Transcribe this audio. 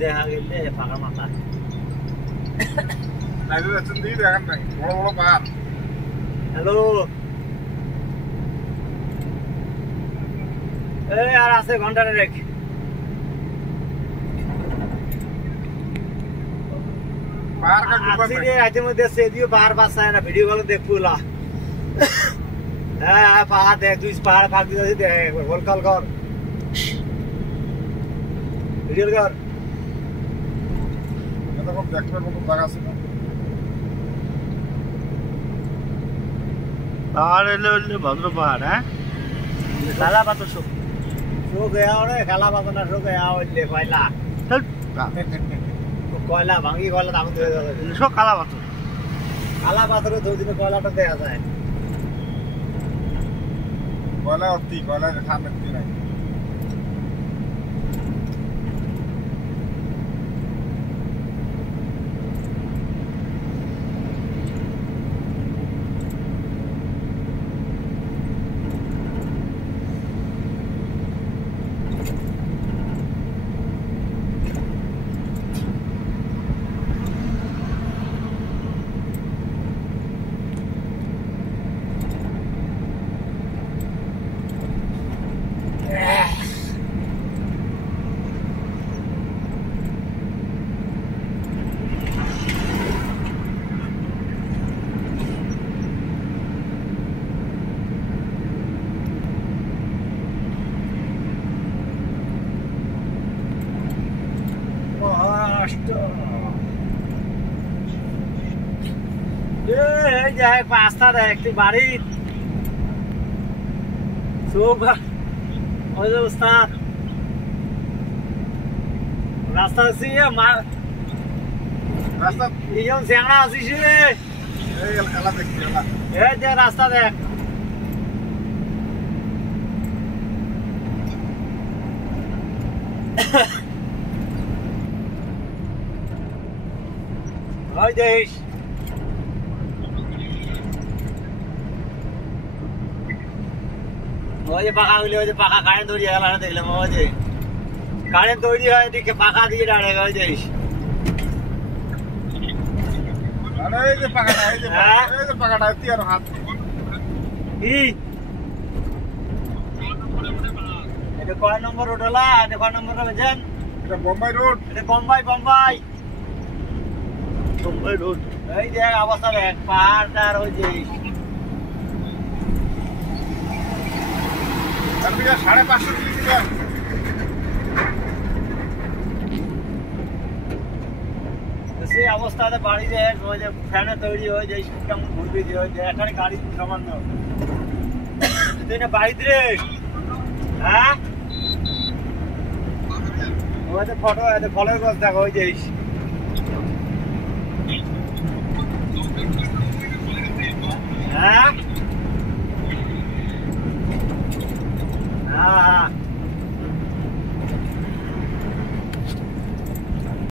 দেখা গেলে ফাঁকা মাথা হ্যালো এই আর আছে ঘন্টাটা রেখ ভিডিও কল দেখুলা হ্যাঁ পাহাড় দেখ তুই পাহাড় ফাঁক দিতে দেখ কল কর ভিডিও কর দেখবে কোনো জায়গা আছে পাহাড় এলে ভদ্র পাহাড় হ্যাঁ কালা পাথর শো গয়া রে কালা পাথর না শো গয়া হইলে কয়লা কয়লা ভাঙি কয়লা দাম ধরে যাবে সব কালা পাথরে দুদিনে কয়লাটা দেখা যায় কয়লা অতি কয়লা খান নাই পাঁচটা দেখ একটি বাড়ি রাস্তা আছি রাস্তা চ্যাংড়া আছিস যে রাস্তা দেখ ওই দেশ ওই যে পাখা হইলে ওই যে পাখা কারেন্ট তৈরি হয়ে গেল দেখলাম ওই যে কারেন্ট তৈরি হয় এদিকে পাখা দিয়ে দাঁড়ায় ওই দেশ এটা কয় নম্বর রোড হলা এটা কয় নম্বর বুঝছেন এটা বোম্বাই রোড এটা বোম্বাই রোড এই দেখ অবস্থা দেখ পাহাড়টার ওই যে 550 কিলোমিটার সেই অবস্থাতে বাড়ি যায় ওই যে ফ্যানে তৈরি হয়ে যায় কেমন ঘুরবে যে ওই এখানে গাড়ি সামান্য তুই না বাড়িতে রে হ্যাঁ ওই যে ফটো আছে ফলের গাছ দেখো ওই যে হ্যাঁ